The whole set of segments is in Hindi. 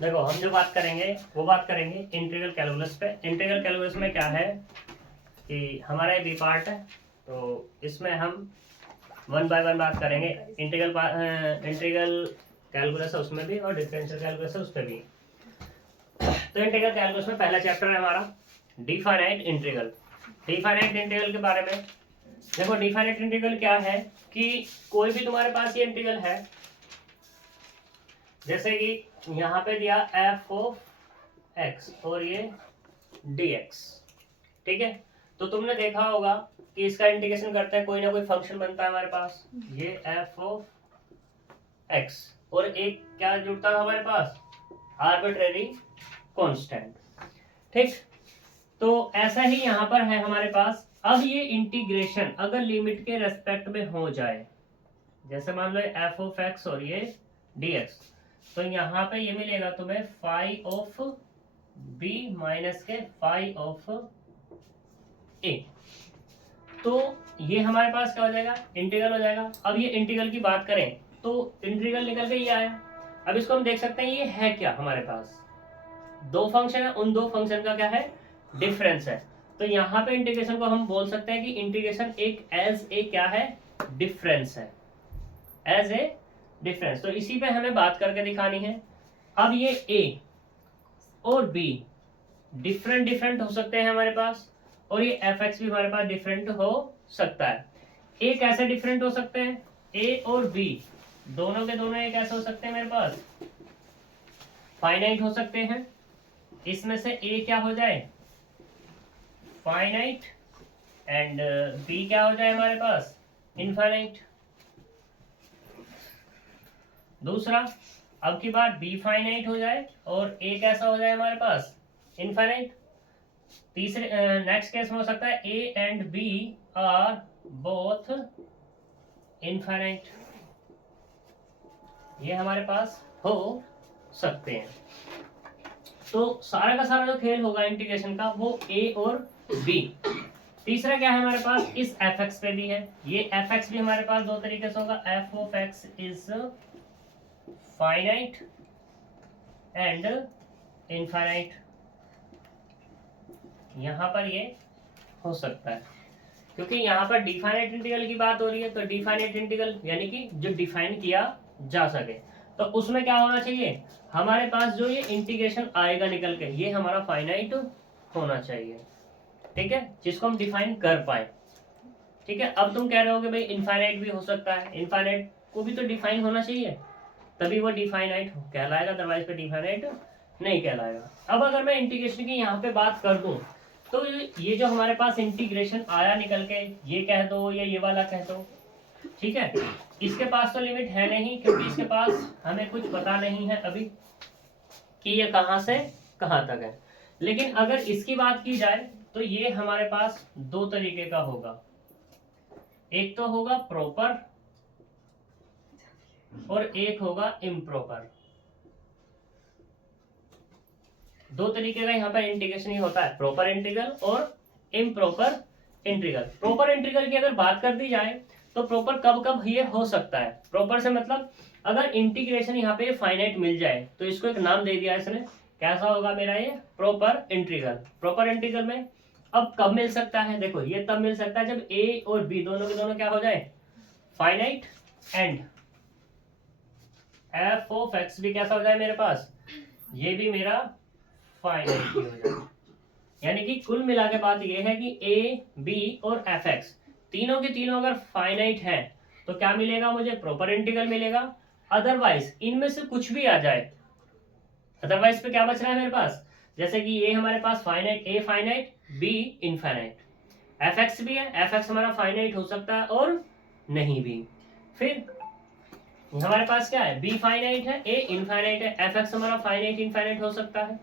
देखो हम जो बात करेंगे वो बात करेंगे इंटीग्रल कैलकुलस पे। इंटीग्रल कैलकुलस में क्या है कि हमारा ये बी पार्ट है, तो इसमें हम वन बाय वन बात करेंगे। इंटीग्रल कैलकुलस है उसमें भी, और डिफरेंशियल कैलकुलस है उस पर भी। तो इंटीग्रल कैलकुलस में पहला चैप्टर है हमारा डिफाइनाइट इंटीग्रल। डिफाइनाइट इंटीग्रल के बारे में देखो, डिफाइनाइट इंटीग्रल क्या है कि कोई भी तुम्हारे पास ये इंटीग्रल है, जैसे कि यहाँ पे दिया एफ ऑफ एक्स और ये डी एक्स, ठीक है। तो तुमने देखा होगा कि इसका इंटीग्रेशन करते हैं कोई ना कोई फंक्शन बनता है हमारे पास, ये एफ ऑफ एक्स, और एक क्या जुड़ता है हमारे पास, आर्बिट्रेरी कांस्टेंट, ठीक। तो ऐसा ही यहाँ पर है हमारे पास। अब ये इंटीग्रेशन अगर लिमिट के रेस्पेक्ट में हो जाए, जैसे मान लो एफ ऑफ एक्स और ये डी एक्स, तो यहाँ पे ये मिलेगा तुम्हें फाई ऑफ बी माइनस के फाई ऑफ ए। तो ये हमारे पास क्या हो जाएगा, इंटीग्रल हो जाएगा। अब ये इंटीग्रल की बात करें तो इंटीग्रल निकल के ये आया। अब इसको हम देख सकते हैं ये है क्या, हमारे पास दो फंक्शन है, उन दो फंक्शन का क्या है, डिफरेंस है। तो यहाँ पे इंटीग्रेशन को हम बोल सकते हैं कि इंटीग्रेशन एक एज ए क्या है, डिफरेंस है, एज ए डिफरेंस। तो इसी पे हमें बात करके दिखानी है। अब ये ए और बी डिफरेंट डिफरेंट हो सकते हैं हमारे पास, और ये एफ एक्स भी हमारे पास डिफरेंट हो सकता है। ए कैसे डिफरेंट हो सकते हैं, ए और बी दोनों के दोनों ए कैसे हो सकते हैं मेरे पास, फाइनाइट हो सकते हैं। इसमें से ए क्या हो जाए, फाइनाइट, एंड बी क्या हो जाए हमारे पास, इनफाइनाइट। दूसरा, अब की बार बी फाइनाइट हो जाए और ए कैसा हो जाए हमारे पास, इनफाइनाइट। तीसरे नेक्स्ट केस में हो सकता है A and B are both infinite, ये हमारे पास हो सकते हैं। तो सारा का सारा जो खेल होगा इंटीग्रेशन का वो ए और बी। तीसरा क्या है हमारे पास, इस एफ एक्स पे भी है। ये एफ एक्स भी हमारे पास दो तरीके से होगा, F of X is finite and infinite, यहाँ पर ये हो सकता है। क्योंकि यहाँ पर डिफाइनाइट इंटीग्रल की बात हो रही है, तो डिफाइनाइट इंटीग्रल यानी कि जो डिफाइन किया जा सके, तो उसमें क्या होना चाहिए, हमारे पास जो ये इंटीग्रेशन आएगा निकल के, ये हमारा फाइनाइट होना चाहिए, ठीक है, जिसको हम डिफाइन कर पाए, ठीक है। अब तुम कह रहे हो कि भाई इनफाइनाइट भी हो सकता है, इनफाइनाइट को भी तो डिफाइन होना चाहिए, तभी वो डिफाइनाइट कहलाएगा, अदरवाइज पे डिफाइनाइट नहीं कहलाएगा। अब अगर मैं इंटीग्रेशन की यहाँ पे बात कर दूं, तो ये जो हमारे पास इंटीग्रेशन आया निकल के, ये कह दो या ये वाला कह दो, ठीक है, इसके पास तो लिमिट है नहीं, क्योंकि इसके पास हमें कुछ पता नहीं है अभी कि ये कहां से कहां तक है। लेकिन अगर इसकी बात की जाए तो ये हमारे पास दो तरीके का होगा, एक तो होगा प्रॉपर और एक होगा इम्प्रॉपर। दो तरीके का यहाँ पर इंटीग्रेशन ही होता है, प्रॉपर इंटीग्रल और इम्प्रॉपर इंटीग्रल। प्रॉपर इंटीग्रल की अगर बात कर दी जाए तो प्रॉपर कब कब ये हो सकता है, प्रॉपर से मतलब अगर इंटीग्रेशन यहाँ पे फाइनाइट मिल जाए तो इसको एक नाम दे दिया इसने, कैसा होगा मेरा ये, प्रॉपर इंटीग्रल। प्रॉपर इंटीग्रल में अब कब मिल सकता है, देखो ये तब मिल सकता है जब ए और बी दोनों के दोनों क्या हो जाए, finite, and F of x भी कैसा हो जाए मेरे पास, ये भी मेरा फाइनाइट हो जाए। यानी कि कुल मिला के बात ये है कि ए बी और एफ एक्स तीनों के तीनों अगर फाइनाइट हैं तो क्या मिलेगा मुझे, प्रॉपर इंटीग्रल मिलेगा। अदरवाइज इनमें से कुछ भी आ जाए, अदरवाइज पे क्या बच रहा है मेरे पास, जैसे कि ये हमारे पास finite, A finite B infinite, F X भी है, एफ एक्स हमारा फाइनाइट हो सकता है और नहीं भी। फिर हमारे पास क्या है, बी फाइनाइट है, ए इनफाइनाइट है, एफ एक्स हमारा फाइनाइट इनफाइनाइट हो सकता है।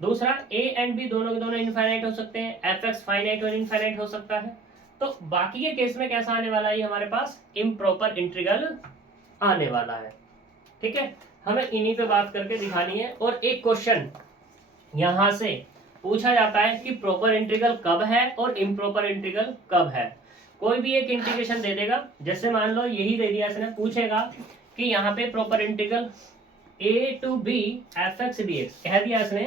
दूसरा, ए एंड बी दोनों के दोनों इनफाइनाइट हो सकते हैं, एफ एक्स फाइनाइट और इनफाइनाइट हो सकता है। तो बाकी के केस में कैसा आने वाला है, हमारे पास इम्प्रॉपर इंटीग्रल आने वाला है, ठीक है। हमें इन्हीं पे बात करके दिखानी है। और एक क्वेश्चन यहां से पूछा जाता है कि प्रॉपर इंटीग्रल कब है और इम्प्रॉपर इंटीग्रल कब है। कोई भी एक इंटीग्रेशन दे देगा, जैसे मान लो यही दे दिया इसने, पूछेगा कि यहाँ पे proper integral A to B F X D X कह दिया इसने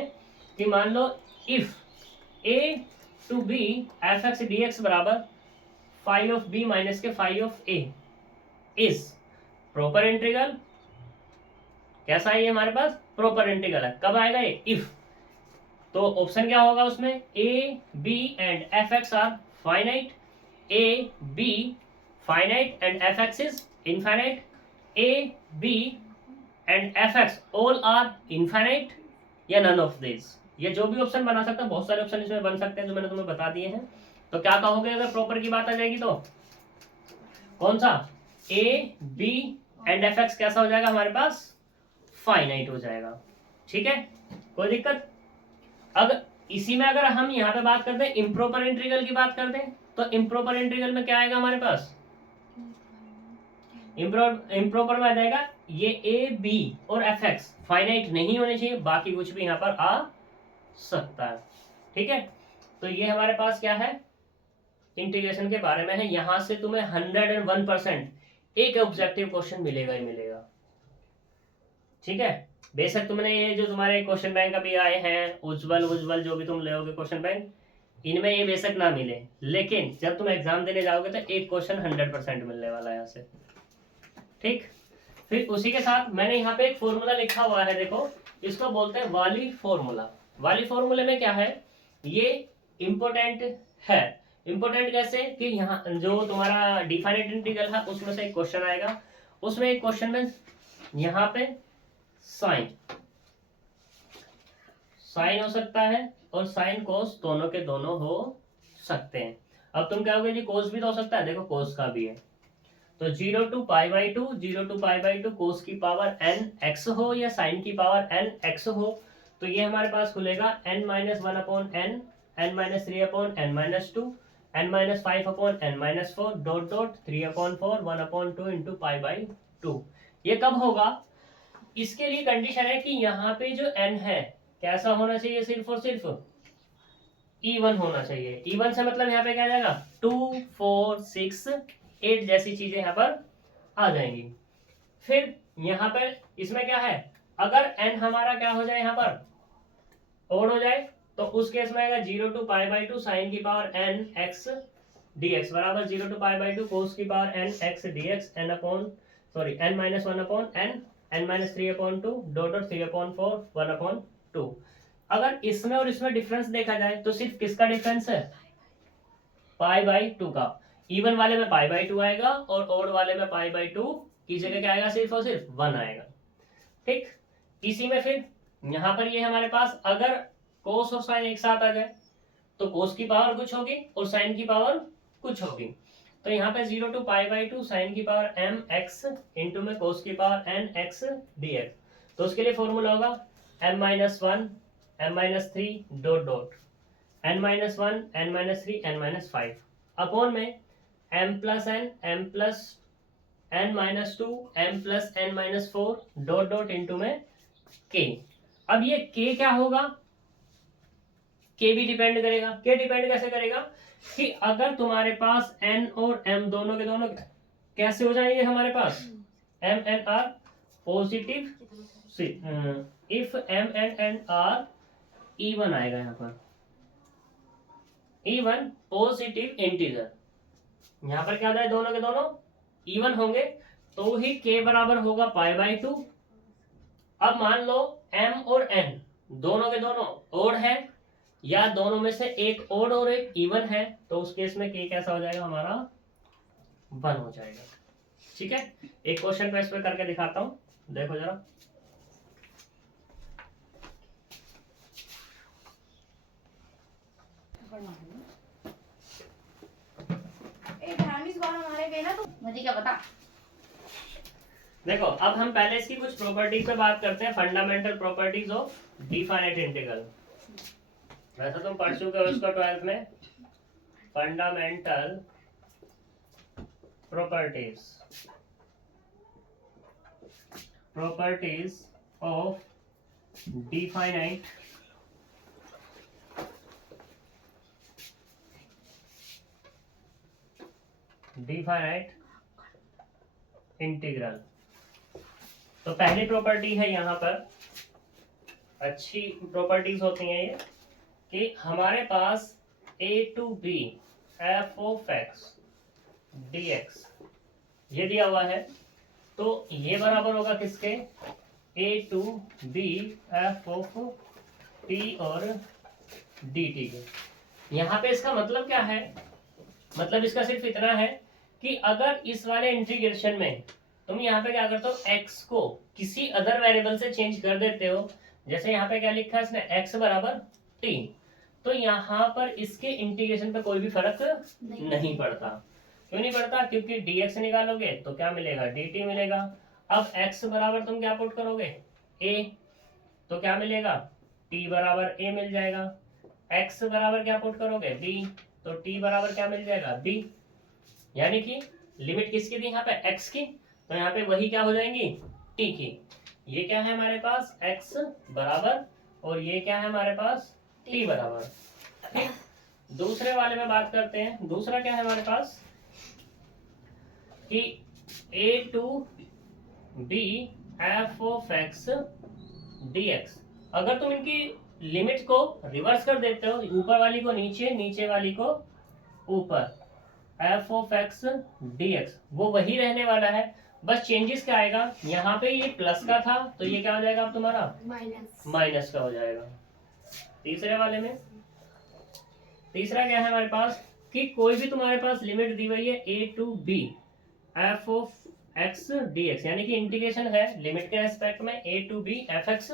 कि मान लो if A to B F X D X बराबर फाई ऑफ बी माइनस के phi of A is proper integral. कैसा है ये हमारे पास? प्रॉपर इंटीग्रल है। कब आएगा ये? इफ। तो ऑप्शन क्या होगा उसमें? A B and F X are finite, A B finite and F X is infinite, A B and F X all are infinite, या नन ऑफ दिस। ये जो भी ऑप्शन बना सकता है, बहुत सारे ऑप्शन इसमें बन सकते हैं जो मैंने तुम्हें बता दिए हैं। तो क्या कहोगे अगर प्रॉपर की बात आ जाएगी तो? कौन सा? A B and F X कैसा हो जाएगा हमारे पास? फाइनाइट हो जाएगा। ठीक है, कोई दिक्कत? अगर इसी में अगर हम यहाँ पे बात करते हैं इम्प्रॉपर इंटीग्रल की बात करते हैं, तो इम्प्रॉपर इंटीग्रल में क्या आएगा हमारे पास? इम्प्रॉपर में आ जाएगा ये ए बी और एफ एक्स फाइनाइट नहीं होने चाहिए, बाकी कुछ भी यहाँ पर आ सकता है। ठीक है, तो ये हमारे पास क्या है? इंटीग्रेशन के बारे में है। यहां से तुम्हें 101% एक ऑब्जेक्टिव क्वेश्चन मिलेगा ही मिलेगा। ठीक है, बेशक तुमने ये जो तुम्हारे क्वेश्चन बैंक अभी आए हैं, उज्जवल उज्जवल जो भी तुम लोगे क्वेश्चन बैंक, इनमें ये बेशक ना मिले, लेकिन जब तुम एग्जाम देने जाओगे तो एक क्वेश्चन 100% मिलने वाला है यहाँ से। ठीक, फिर उसी के साथ मैंने यहाँ पे एक फॉर्मूला लिखा हुआ है, देखो इसको बोलते हैं वाली फॉर्मूला। वाली फॉर्मूले में क्या है? ये इम्पोर्टेंट है। इम्पोर्टेंट कैसे? कि यहाँ जो तुम्हारा डिफाइनेट इंटीग्रल है उसमें से एक क्वेश्चन आएगा, उसमें एक क्वेश्चन में यहाँ पे साइन साइन हो सकता है और साइन कोस दोनों के दोनों हो सकते हैं। अब तुम कहोगे जी कोस भी तो हो सकता है, देखो कोस का भी है। तो 0 to pi by two, 0 to pi by two cos की पावर एन एक्स हो या साइन की पावर एन एक्स हो, तो ये हमारे पास खुलेगा n minus one upon N, n minus three upon N minus two, n minus five upon N minus four, dot dot 3 upon 4, 1 upon 2 into pi by 2। ये कब होगा? इसके लिए कंडीशन है कि यहाँ पे जो n है कैसा होना चाहिए? सिर्फ और सिर्फ इवन होना चाहिए। इवन से मतलब यहाँ पे क्या आ जाएगा? 2 4 6 8 जैसी चीजें यहाँ पर आ जाएंगी। फिर यहाँ पर इसमें क्या है? अगर n हमारा क्या हो जाए यहाँ पर? ओड हो जाए, तो उस केस में आएगा 0 to pi by two sine की power N X D X बराबर 0 to pi by two cos की power N X D X N upon N minus one upon N, N minus three upon two, dot और 3 अपॉन 4, 1 अपॉन 2। अगर इसमें और इसमें डिफरेंस देखा जाए तो सिर्फ किसका डिफरेंस है? पाई बाई टू का। इवन वाले में पाई बाई टू आएगा और ओड वाले में पाई बाई टू की जगह क्या आएगा? सिर्फ और सिर्फ 1 आएगा। ठीक, इसी में फिर यहाँ पर ये हमारे पास अगर कोस और साइन एक साथ आ जाए तो कोस की पावर कुछ होगी और साइन की पावर कुछ होगी। तो यहाँ पे 0 to pi by two sine की पावर एम एक्स इंटू में कोस की power N X D X. तो उसके लिए फॉर्मूला होगा M minus one M minus three dot dot N minus one N minus three N minus five upon में M plus N minus two M plus N minus four dot dot into में के। अब ये के क्या होगा? के भी डिपेंड करेगा। के डिपेंड कैसे करेगा? कि अगर तुम्हारे पास n और m दोनों के दोनों कैसे हो जाएंगे हमारे पास? m and r positive, if m and n r even आएगा यहाँ पर, इवन पॉजिटिव इंटीजर। यहाँ पर क्या आ जाए? दोनों के दोनों इवन होंगे तो ही k बराबर होगा पाई बाई टू। अब मान लो m और n दोनों के दोनों ओड है या दोनों में से एक ओड और एक इवन है, तो उस केस में k कैसा हो जाएगा हमारा? 1 हो जाएगा। ठीक है, एक क्वेश्चन पे इस पे करके दिखाता हूं, देखो जरा। मुझे क्या पता। देखो अब हम पहले इसकी कुछ प्रॉपर्टीज पे बात करते हैं, fundamental properties of definite integral. वैसे तुम पढ़ चुके हो इसको 12th में, fundamental properties of definite integral. तो पहली प्रॉपर्टी है यहाँ पर, अच्छी प्रॉपर्टीज होती हैं ये, कि हमारे पास a to b f of x dx ये दिया हुआ है, तो ये बराबर होगा किसके, a to b f of p और dt के। यहाँ पे इसका मतलब क्या है, मतलब इसका सिर्फ इतना है कि अगर इस वाले इंटीग्रेशन में तुम यहाँ पे क्या करते हो, x को किसी अदर वेरिएबल से चेंज कर देते हो, जैसे यहाँ पे क्या लिखा है इसने, x बराबर t, तो यहाँ पर इसके इंटीग्रेशन पे कोई भी फर्क नहीं पड़ता। क्यों नहीं पड़ता, क्योंकि dx निकालोगे तो क्या मिलेगा, dt मिलेगा। अब x बराबर तुम क्या पुट करोगे, a, तो क्या मिलेगा, t बराबर a मिल जाएगा। x बराबर क्या पुट करोगे, b, तो t बराबर क्या मिल जाएगा, b। यानी कि लिमिट किसकी थी यहाँ पे, x की, तो यहाँ पे वही क्या हो जाएंगी, t की। ये क्या है हमारे पास, x बराबर, और ये क्या है हमारे पास, t बराबर। ठीक, दूसरे वाले में बात करते हैं। दूसरा क्या है हमारे पास, कि a to b f of x dx, अगर तुम इनकी लिमिट को रिवर्स कर देते हो, ऊपर वाली को नीचे, नीचे वाली को ऊपर, f of x dx वो वही रहने वाला है, बस चेंजेस क्या आएगा, यहाँ पे ये प्लस का था तो ये क्या हो जाएगा अब तुम्हारा, माइनस का हो जाएगा। तीसरे वाले में, तीसरा क्या है हमारे पास, कि कोई भी तुम्हारे पास लिमिट दी हुई है a to b f of x dx, यानी कि इंटीग्रेशन है लिमिट के रेस्पेक्ट में a to b f x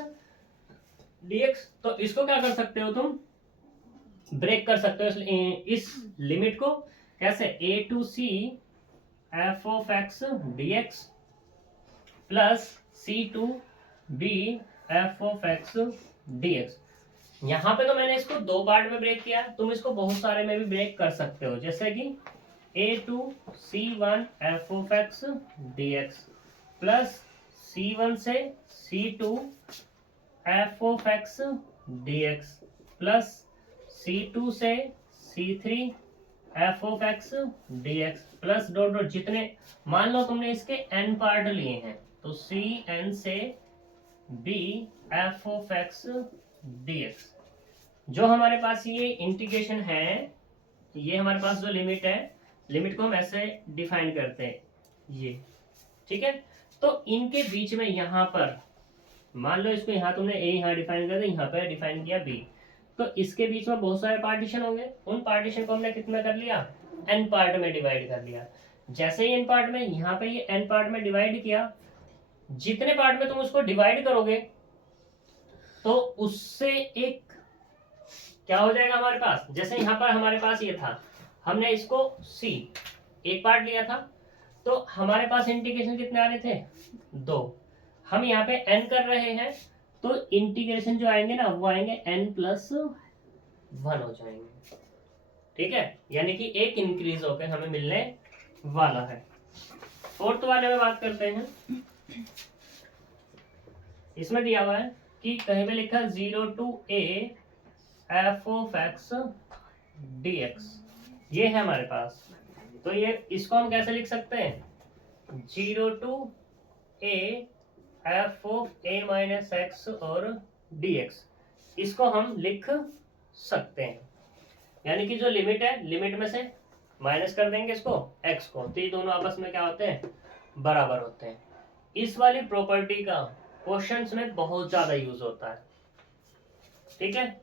dx, तो इसको क्या कर सकते हो तुम, ब्रेक कर सकते हो इस लिमिट को, कैसे, a to c f of x dx plus c to b f of x dx। यहाँ पे तो मैंने इसको दो पार्ट में ब्रेक किया, तुम इसको बहुत सारे में भी ब्रेक कर सकते हो, जैसे कि a to c1 f of x dx plus c1 से c2 f of x dx plus c2 से c3 f of x dx plus dot dot, जितने मान लो तुमने इसके n पार्ट लिए हैं, तो cn से b f of x dx। जो हमारे पास ये इंटीग्रेशन है, ये हमारे पास जो लिमिट है, लिमिट को हम ऐसे डिफाइन करते हैं ये, ठीक है। तो इनके बीच में यहाँ पर मान लो इसको यहाँ तुमने a यहाँ डिफाइन कर दिया, यहाँ पे डिफाइन किया b, तो इसके बीच में बहुत सारे पार्टीशन होंगे, उन पार्टीशन को हमने कितना कर लिया, n पार्ट में डिवाइड कर लिया। जैसे ही n पार्ट में, यहाँ पे ये n पार्ट में डिवाइड किया, जितने पार्ट में तुम उसको डिवाइड करोगे तो उससे एक क्या हो जाएगा हमारे पास, जैसे यहाँ पर हमारे पास ये था, हमने इसको c एक पार्ट लिया था, तो हमारे पास इंटीग्रेशन कितने आ रहे थे, 2, हम यहाँ पे n कर रहे हैं, तो इंटीग्रेशन जो आएंगे ना वो आएंगे n+1 हो जाएंगे, ठीक है। यानी कि एक इंक्रीज होकर हमें मिलने वाला है। फोर्थ वाले में बात करते हैं, इसमें दिया हुआ है कि कहीं पे लिखा 0 to a f of x dx, ये है हमारे पास, तो ये इसको हम कैसे लिख सकते हैं, 0 to a f of a minus x और dx, इसको हम लिख सकते हैं। यानी कि जो लिमिट है, लिमिट में से माइनस कर देंगे इसको x को, तो ये दोनों आपस में क्या होते हैं, बराबर होते हैं। इस वाली प्रॉपर्टी का क्वेश्चंस में बहुत ज्यादा यूज होता है, ठीक है।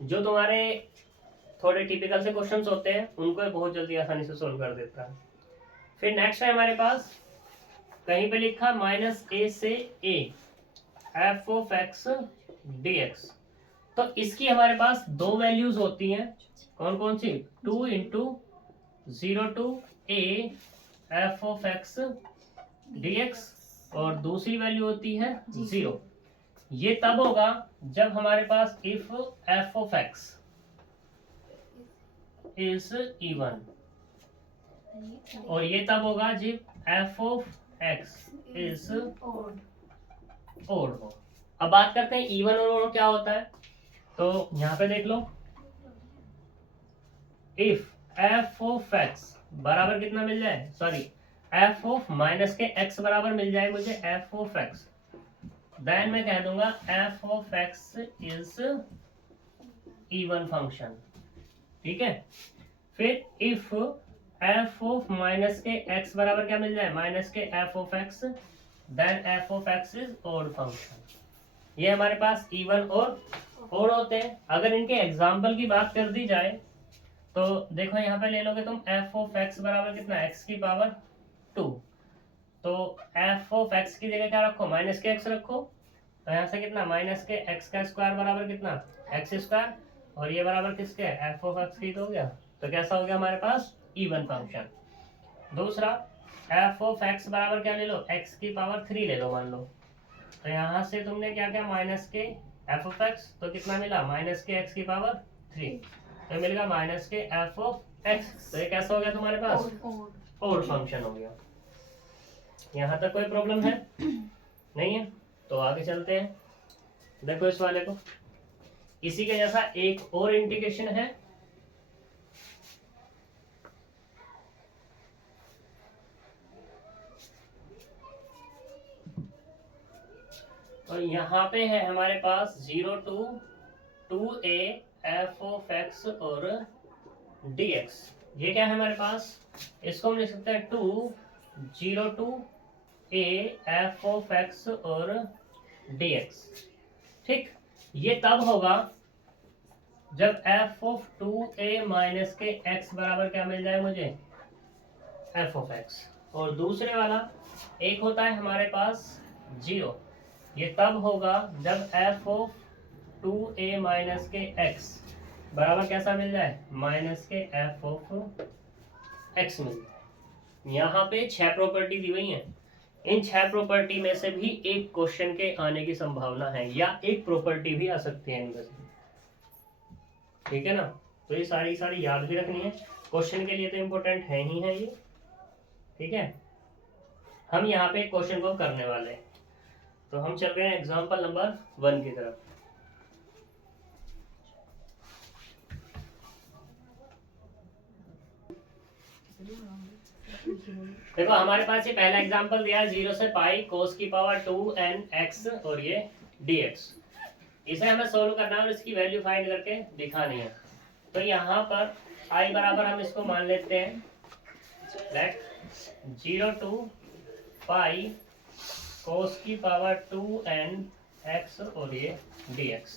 जो तुम्हारे थोड़े टिपिकल से क्वेश्चंस होते हैं उनको बहुत जल्दी आसानी से सोल्व कर देता है। फिर नेक्स्ट है हमारे पास, कहीं पे लिखा -a से a f of x dx, तो इसकी हमारे पास दो वैल्यूज होती हैं, कौन कौन सी, 2 × 0 to a f of x dx और दूसरी वैल्यू होती है 0। ये तब होगा जब हमारे पास if f of x is even, और ये तब होगा जब f of x is odd हो। अब बात करते हैं इवन और odd क्या होता है, तो यहाँ पे देख लो, if f of x बराबर कितना मिल जाए, सॉरी एफ ऑफ माइनस के एक्स बराबर मिल जाए मुझे एफ ऑफ एक्स, देन मैं कह दूंगा F of X is even function. ठीक है, फिर इफ एफ ऑफ माइनस के एक्स बराबर क्या मिल जाए, माइनस के F of X, then F of X is odd function. ये हमारे पास इवन और ओड होते हैं। अगर इनके एग्जाम्पल की बात कर दी जाए तो देखो यहाँ पे ले लोगे तुम एफ ऑफ एक्स बराबर कितना, एक्स की पावर 2, तो एफ ऑफ एक्स की जगह क्या रखो, माइनस के एक्स रखो, तो यहाँ से कितना माइनस के एक्स का स्क्वायर बराबर कितना, एक्स स्क्वायर, और ये बराबर किसके, एफ ऑफ एक्स की तो हो गया। तो कैसा हो गया हमारे पास, इवन फंक्शन। दूसरा एफ ऑफ एक्स बराबर क्या ले लो, एक्स की पावर 3 ले लो मान लो, तो यहाँ से तुमने क्या किया, माइनस के एफ ऑफ एक्स, तो कितना मिला, माइनस के एक्स की पावर 3, तो मिलेगा माइनस के एफ ऑफ एक्स। तो ये कैसा हो गया तुम्हारे पास, ओड फंक्शन हो गया। यहाँ तक कोई प्रॉब्लम है नहीं है, तो आगे चलते हैं। देखो इस वाले को, इसी के जैसा एक और इंटीग्रेशन है, और यहाँ पे है हमारे पास 0 to 2a F of x और dx। ये क्या है हमारे पास, इसको हम लिख सकते हैं 0 to a F of x और dx। ठीक, ये तब होगा जब एफ ऑफ 2a माइनस के x बराबर क्या मिल जाए मुझे, एफ ऑफ एक्स। और दूसरे वाला एक होता है हमारे पास 0, ये तब होगा जब एफ ऑफ 2a माइनस के x बराबर कैसा मिल जाए, माइनस के एफ ऑफ x मिल जाए। यहाँ पे 6 प्रॉपर्टी दी हुई हैं, इन 6 प्रॉपर्टी में से भी एक क्वेश्चन के आने की संभावना है, या एक प्रॉपर्टी भी आ सकती है इनमें से। ठीक है ना, तो ये सारी याद भी रखनी है, क्वेश्चन के लिए तो इम्पोर्टेंट है ही है ये। ठीक है, हम यहाँ पे क्वेश्चन को करने वाले हैं, तो हम चल रहे हैं एग्जांपल नंबर 1 की तरफ। देखो हमारे पास ये पहला एग्जांपल दिया है, 0 से पाई कोस की पावर 2n x और ये dx। इसे हमें सोल्व करना है और इसकी वैल्यू फाइंड करके दिखानी है। तो यहाँ पर i बराबर हम इसको मान लेते हैं लेट 0 to पाई कोस की पावर 2n x और ये dx।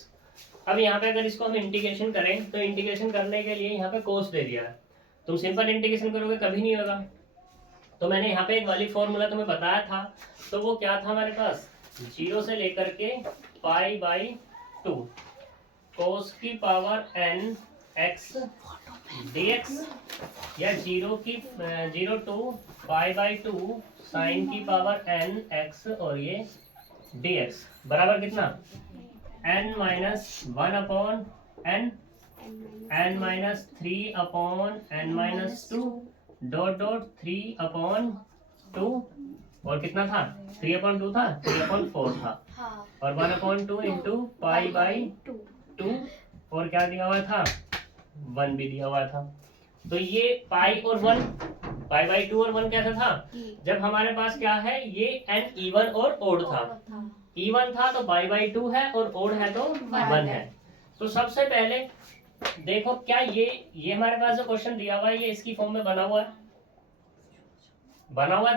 अब यहाँ पे अगर इसको हम इंटीग्रेशन करें तो इंटीग्रेशन करने के लिए यहाँ पे कोस दे दिया है, तुम सिंपल इंटीग्रेशन करोगे कभी नहीं होगा। तो मैंने यहाँ पे एक वाली फॉर्मूला तुम्हें बताया था, तो वो क्या था हमारे पास, 0 से लेकर के पाई बाई 2 कोस की पावर n x dx, या 0 to पाई बाई 2 साइन की पावर n x और ये dx बराबर कितना, n minus 1 upon n minus 3 upon n minus 2 dot 3 upon 2, और कितना था, 3 अपॉन 2 था, 3 अपॉन 4 था, और 1 अपॉन 2 इंटू पाई बाई 2, और क्या दिया हुआ था, 1 भी दिया हुआ था। तो ये पाई और 1, पाई बाई 2 और 1 कैसा था, जब हमारे पास क्या है, ये n इवन और ओड था, इवन था तो पाई बाई 2 है, और ओड है तो 1 है। तो सबसे पहले देखो क्या ये हमारे पास जो क्वेश्चन दिया हुआ है ये इसकी फॉर्म में बना हुआ है,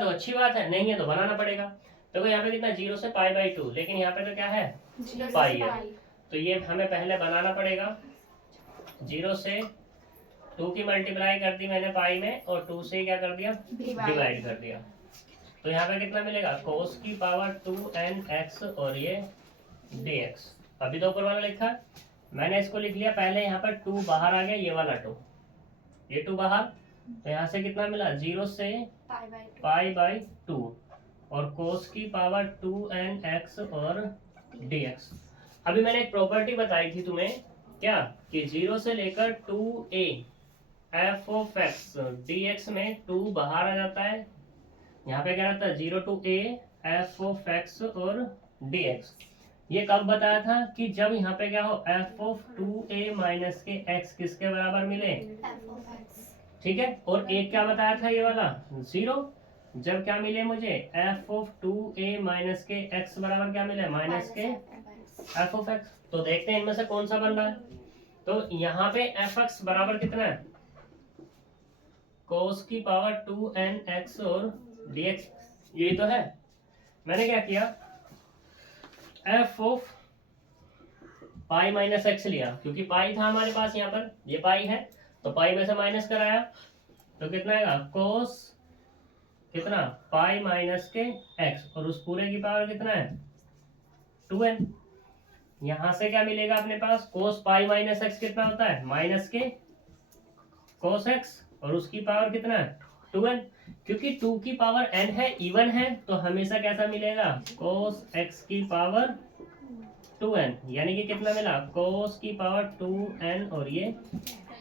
तो अच्छी बात है, नहीं है तो बनाना पड़ेगा। देखो यहाँ पे कितना, 0 से पाई बाई 2, लेकिन यहाँ पे तो क्या है, पाई है, तो ये हमें पहले बनाना पड़ेगा। 0 से 2 की मल्टीप्लाई कर दी मैंने पाई में, और 2 से क्या कर दिया, डिवाइड कर दिया। तो यहाँ पे कितना मिलेगा, कोस की पावर 2n x और ये dx। अभी तो ऊपर वाला लिखा है, मैंने इसको लिख लिया पहले, यहाँ पर 2 बाहर आ गया, ये वाला 2, ये 2 बाहर, तो यहाँ से कितना मिला, 0 से पाई बाई 2 और कोस की पावर 2n x और dx। अभी मैंने एक प्रॉपर्टी बताई थी तुम्हें, क्या कि 0 से लेकर 2a f of x dx में 2 बाहर आ जाता है, यहाँ पे क्या रहता है, 0 to a f of x और dx। ये कब बताया था, कि जब यहाँ पे क्या हो, f ऑफ 2a माइनस के x किसके बराबर मिले, ठीक है, और एक क्या बताया था, ये वाला 0, जब क्या मिले मुझे एफ ऑफ 2a माइनस के एक्स बराबर क्या मिले माइनस के एफ ऑफ एक्स। तो देखते हैं इनमें से कौन सा बन रहा है। तो यहाँ पे एफ एक्स बराबर कितना है cos की पावर 2nx और dx, यही तो है। मैंने क्या किया F of pi minus x लिया, क्योंकि पाई था हमारे पास यहाँ पर, ये पाई है तो पाई में से माइनस कराया तो कितना आएगा cos कितना पाई माइनस के एक्स और उस पूरे की पावर कितना है 2n। यहां से क्या मिलेगा अपने पास cos पाई माइनस एक्स कितना होता है माइनस के cos x और उसकी पावर कितना है 2n। क्योंकि 2 की पावर n है इवन है तो हमेशा कैसा मिलेगा cos x की पावर 2n, यानी कि कितना मिला cos की पावर 2n और ये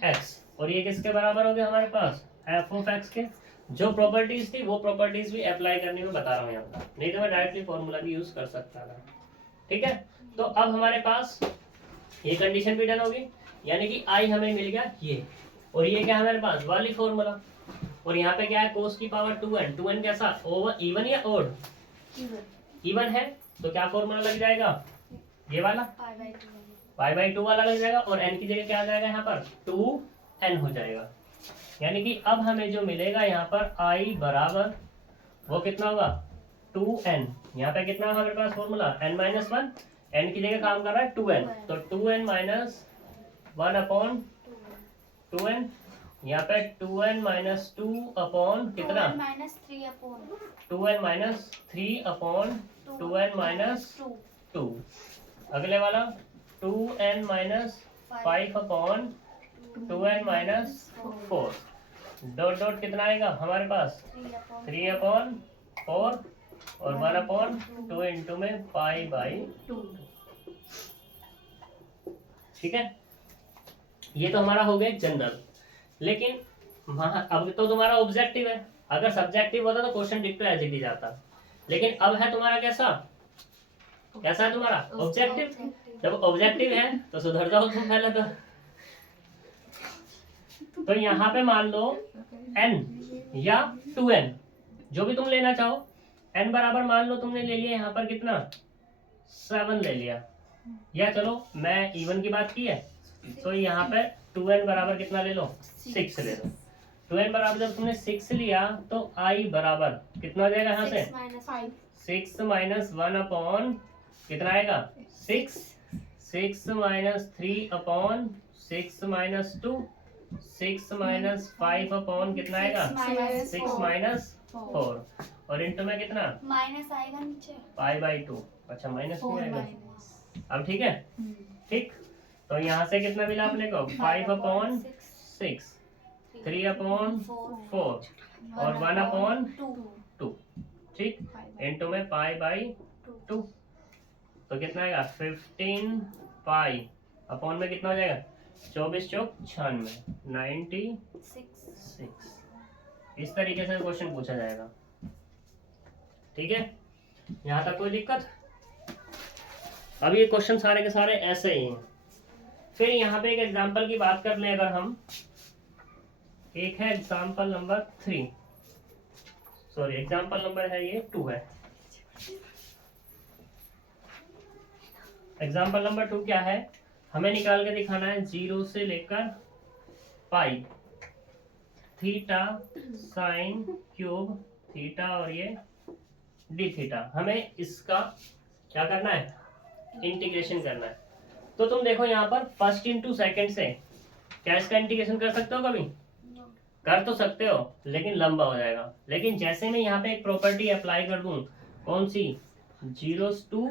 x, और ये किसके बराबर हो गया हमारे पास f ऑफ x के। जो प्रॉपर्टीज थी वो प्रॉपर्टीज भी अप्लाई करने में बता रहा हूँ यहाँ पर, नहीं तो मैं डायरेक्टली फॉर्मूला भी यूज कर सकता था। ठीक है, तो अब हमारे पास ये कंडीशन भी डन होगी, यानी कि i हमें मिल गया ये, और ये क्या हमारे पास वाली फॉर्मूला, और यहाँ पे क्या है cos की पावर 2n, 2n कैसा ओवर इवन या ओड इवन है, तो क्या फॉर्मूला लग जाएगा ये वाला पाई बाई 2 वाला लग जाएगा, और n की जगह क्या आ जाएगा यहाँ पर 2n हो जाएगा। यानी कि अब हमें जो मिलेगा यहाँ पर i बराबर वो कितना होगा 2n, यहाँ पे कितना हमारे पास फॉर्मूला n माइनस 1, n की जगह काम कर रहा है 2n, तो 2n माइनस 1 अपॉन 2n, यहाँ पे 2n माइनस 2 अपॉन कितना 2n minus 3 upon 2n minus 2, अगले वाला 2n minus 5 upon 2n minus 4, dot dot कितना आएगा हमारे पास 3 अपॉन 4 और 1 अपॉन 2 इंटू में पाई बाई 2। ठीक है, ये तो हमारा हो गया जनरल, लेकिन अब तो तुम्हारा ऑब्जेक्टिव है, अगर सब्जेक्टिव होता तो क्वेश्चन डिक्टो एज इट इज आता, लेकिन अब है तुम्हारा कैसा कैसा है तुम्हारा ऑब्जेक्टिव। जब ऑब्जेक्टिव है तो सुधर जाओ तुम पहले तो यहाँ पे मान लो n या 2n जो भी तुम लेना चाहो, n बराबर मान लो तुमने ले लिया यहाँ पर कितना 7 ले लिया, या चलो मैं इवन की बात की है तो यहाँ पे 2n बराबर कितना ले लो 6 ले लो। 2n बराबर जब तुमने 6 लिया तो i बराबर कितना आ जाएगा यहाँ से 6 माइनस 1 अपॉन कितना आएगा 6, 6 minus 3 upon 6 minus 2, 6 minus 5 upon कितना आएगा 6 माइनस 4, और इंटू में कितना माइनस आएगा नीचे पाई बाई 2। अच्छा माइनस क्यों आएगा अब, ठीक है ठीक। तो यहाँ से कितना मिला अपने को 5 अपॉन 6, 3 अपॉन 4 और 1 अपॉन 2, ठीक, इंटू में पाई बाई 2, तो कितना आएगा 15 पाई अपॉन में कितना हो जाएगा 24 चौक 96, 96। इस तरीके से क्वेश्चन पूछा जाएगा। ठीक है, यहाँ तक कोई दिक्कत। अब ये क्वेश्चन सारे के सारे ऐसे ही हैं। फिर यहाँ पे एक एग्जांपल की बात कर लें अगर हम, एक है example number 3, sorry example number है ये 2 है। एग्जांपल नंबर 2 क्या है, हमें निकाल के दिखाना है 0 से लेकर पाई थीटा साइन क्यूब थीटा और ये डी थीटा, हमें इसका क्या करना है इंटीग्रेशन करना है। तो तुम देखो यहाँ पर फर्स्ट इंटू सेकेंड से क्या इसका इंटीग्रेशन कर सकते हो, कभी कर तो सकते हो लेकिन लंबा हो जाएगा। लेकिन जैसे मैं यहाँ पे एक प्रॉपर्टी अप्लाई कर दूं, कौन सी 0 to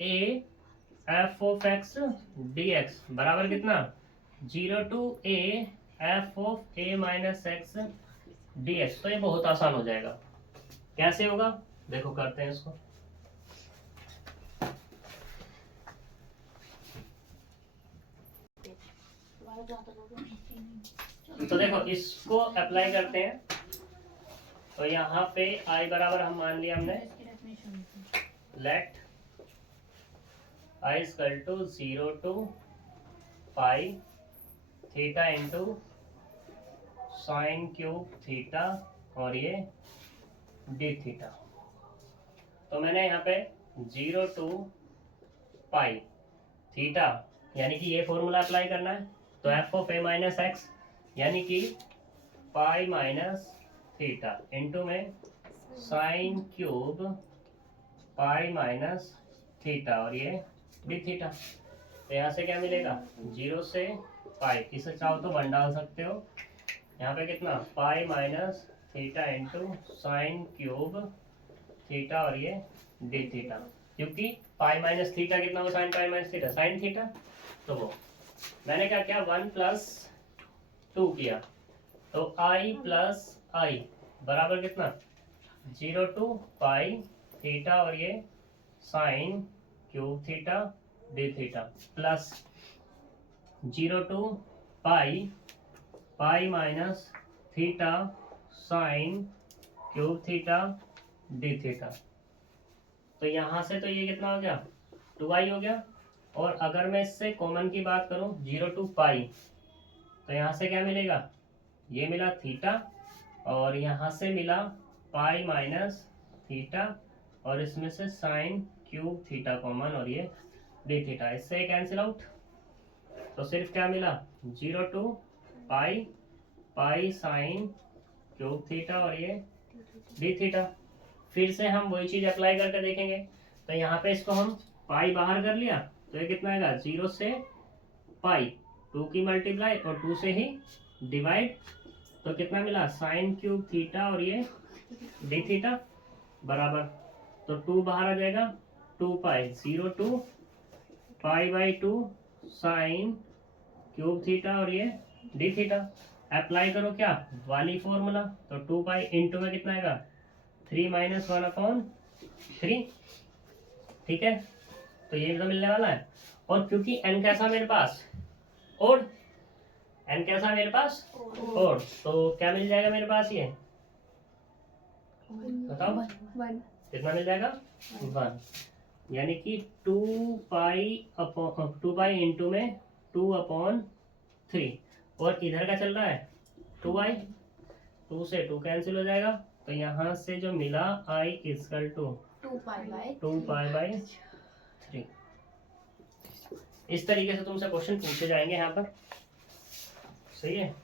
a f of x dx बराबर कितना 0 to a f of a minus x dx, तो ये बहुत आसान हो जाएगा। कैसे होगा देखो करते हैं इसको। तो देखो इसको अप्लाई करते हैं, तो यहाँ पे i बराबर हम मान लिया हमने let i equal to 0 to pi theta into sine cube theta और ये डी थीटा। तो मैंने यहाँ पे 0 to पाई थीटा यानी कि ये फॉर्मूला अप्लाई करना है। तो F of A minus x यानी कि पाई माइनस थीटा इंटू में sine cube pi minus theta और ये डी थीटा। तो यहाँ से क्या मिलेगा 0 से पाई, इसे चाहो तो 1 डाल सकते हो। यहाँ पे कितना pi minus theta into sine cube theta और ये डी थीटा, क्योंकि पाई माइनस थीटा कितना हो sine pi minus theta sine theta. तो वो मैंने क्या किया 1 + 2 किया, तो आई प्लस आई बराबर कितना 0 to पाई थीटा और ये sign cube theta D theta plus 0 to pi pi minus theta sine cube theta D theta. तो यहाँ से तो ये कितना हो गया 2i हो गया। और अगर मैं इससे कॉमन की बात करूँ 0 to पाई, तो यहाँ से क्या मिलेगा ये मिला थीटा और यहाँ से मिला पाई माइनस थीटा और इसमें से साइन क्यूब थीटा कॉमन और ये डी थीटा, इससे कैंसिल आउट। तो सिर्फ क्या मिला 0 to pi pi sine cube theta और ये डी थीटा। फिर से हम वही चीज अप्लाई करके देखेंगे। तो यहाँ पे इसको हम पाई बाहर कर लिया तो ये कितना आएगा 0 से पाई 2 की मल्टीप्लाई और 2 से ही डिवाइड, तो कितना मिला साइन क्यूब थीटा और ये डी थीटा बराबर, तो 2 बाहर आ जाएगा 2 पाई 0 to pi by 2 sign cube theta और ये डी थीटा। अप्लाई करो क्या वाली फॉर्मूला, तो 2 पाई इंटू में कितना आएगा 3 - 1/3। ठीक है, तो ये तो मिलने वाला है। और क्योंकि n कैसा मेरे पास ओड, n कैसा मेरे पास ओड, तो क्या मिल जाएगा मेरे पास ये बताओ 1 कितना मिल जाएगा 1, यानी कि 2 पाई इंटू में 2/3 और इधर का चल रहा है 2i, 2 से 2 कैंसिल हो जाएगा। तो यहाँ से जो मिला i इक्वल टू 2 पाई 2π/3। इस तरीके से तुमसे क्वेश्चन पूछे जाएंगे यहाँ पर, सही है।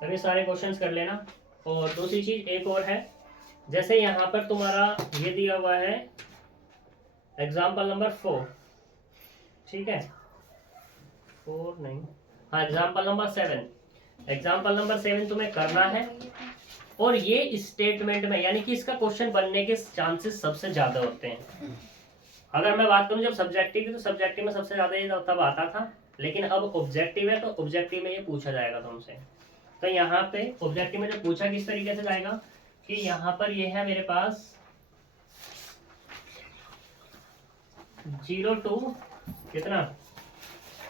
सभी सारे क्वेश्चंस कर लेना। और दूसरी चीज एक और है, जैसे यहाँ पर तुम्हारा ये दिया हुआ है एग्जाम्पल नंबर 4, ठीक है 4 नहीं, हाँ एग्जाम्पल नंबर 7। एग्जाम्पल नंबर 7 तुम्हें करना है और ये स्टेटमेंट में यानी कि इसका क्वेश्चन बनने के चांसेस सबसे ज्यादा होते हैं। अगर मैं बात करूं जब सब्जेक्टिव की, तो सब्जेक्टिव में सबसे ज्यादा ये तब आता था, लेकिन अब ऑब्जेक्टिव है तो ऑब्जेक्टिव में ये पूछा जाएगा तुमसे। तो यहाँ पे ऑब्जेक्टिव में जो पूछा किस तरीके से जाएगा कि यहाँ पर ये है मेरे पास 0 to कितना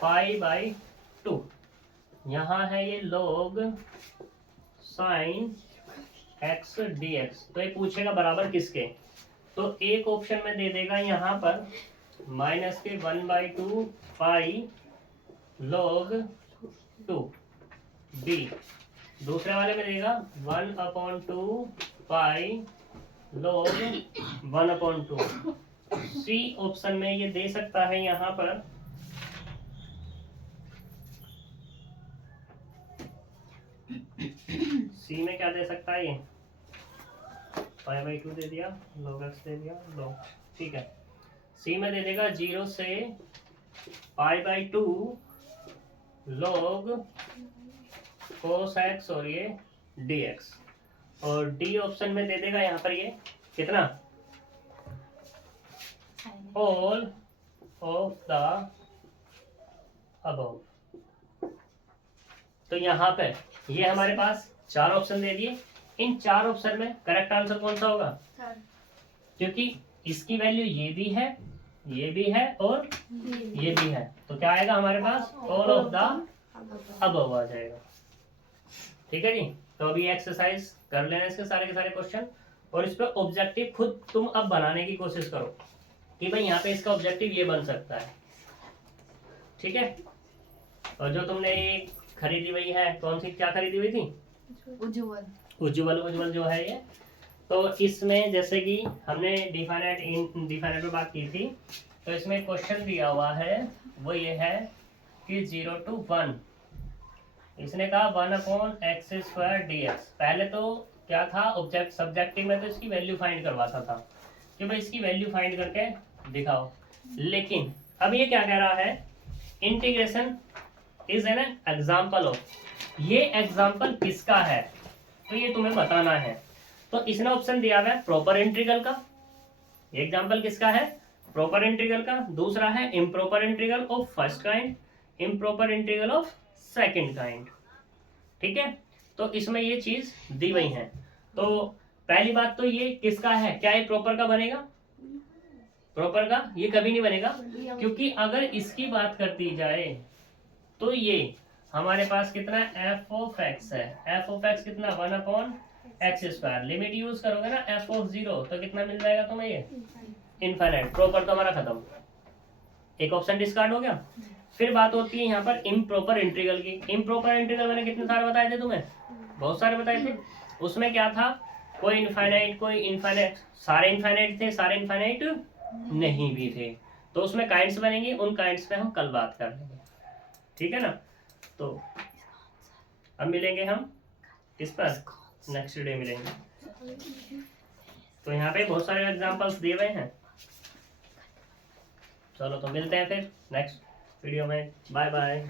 पाई/2, यहाँ है ये log साइन x dx। तो ये पूछेगा बराबर किसके, तो एक ऑप्शन में दे देगा यहाँ पर -1/2 पाई log 2 b, दूसरे वाले में देगा 1/2 पाई log 1/2। सी ऑप्शन में ये दे सकता है यहाँ पर सी में क्या दे सकता है ये π/2 दे दिया, log x दे दिया log, ठीक है। सी में दे देगा 0 से π/2 log cos x और ये dx, और डी ऑप्शन में दे देगा यहाँ पर ये कितना ऑल ऑफ द अबव। तो यहाँ पे ये हमारे पास 4 ऑप्शन दे दिए। इन 4 ऑप्शन में करेक्ट आंसर कौन सा होगा, क्योंकि इसकी वैल्यू ये भी है, ये भी है और ये भी है, तो क्या आएगा हमारे पास ऑल ऑफ द अबव आ जाएगा। ठीक है जी, तो अभी एक्सरसाइज कर लेना इसके सारे के सारे क्वेश्चन, और इस पे ऑब्जेक्टिव खुद तुम अब बनाने की कोशिश करो कि भाई यहाँ पे इसका ऑब्जेक्टिव ये बन सकता है। ठीक है, और जो तुमने खरीदी हुई है, कौन सी क्या खरीदी हुई थी, उज्ज्वल उज्ज्वल उज्ज्वल जो है ये। तो इसमें जैसे कि हमने डिफाइनाइट पे बात की थी, तो इसमें क्वेश्चन दिया हुआ है वो ये है कि 0 to 1, इसने कहा 1/x² dx। पहले तो क्या था, ऑब्जेक्ट सब्जेक्टिव में तो इसकी वैल्यू फाइंड करवाता था कि भाई इसकी वैल्यू फाइंड करके दिखाओ, लेकिन अब ये क्या कह रहा है, integration is an example of, ये एग्जाम्पल किसका है, तो ये तुम्हें बताना है। तो इसने ऑप्शन दिया हुआ है प्रॉपर इंटीग्रल का, एग्जाम्पल किसका है, प्रॉपर इंटीग्रल का। दूसरा है improper integral of first kind, improper integral of second kind. ठीक है, तो इसमें ये चीज दी हुई है। तो पहली बात तो ये किसका है, क्या ये प्रॉपर का बनेगा, प्रॉपर का ये कभी नहीं बनेगा, क्योंकि अगर इसकी बात कर दी जाए तो ये हमारे पास कितना f(x) है, f(x) कितना 1/x², लिमिट यूज करोगे ना f(0) तो कितना मिल जाएगा तुम्हें, ये इनफाइनाइट। प्रॉपर तो हमारा खत्म, एक ऑप्शन डिस्कार्ड हो गया। फिर बात होती है यहाँ पर इम्प्रॉपर इंटीग्रल की। इम्प्रॉपर इंटीग्रल मैंने कितने सारे बताए थे तुम्हें, बहुत सारे बताए थे। उसमें क्या था, कोई इनफाइनाइट कोई इनफाइनाइट, सारे इनफाइनाइट थे, सारे इनफाइनाइट नहीं भी थे। तो उसमें काइंड्स बनेंगे, उन काइंड्स पे हम कल बात कर लेंगे, ठीक है ना। तो अब मिलेंगे हम किस पर, नेक्स्ट डे मिलेंगे। तो यहाँ पे बहुत सारे एग्जांपल्स दिए हुए हैं। चलो तो मिलते हैं फिर नेक्स्ट वीडियो में, बाय बाय।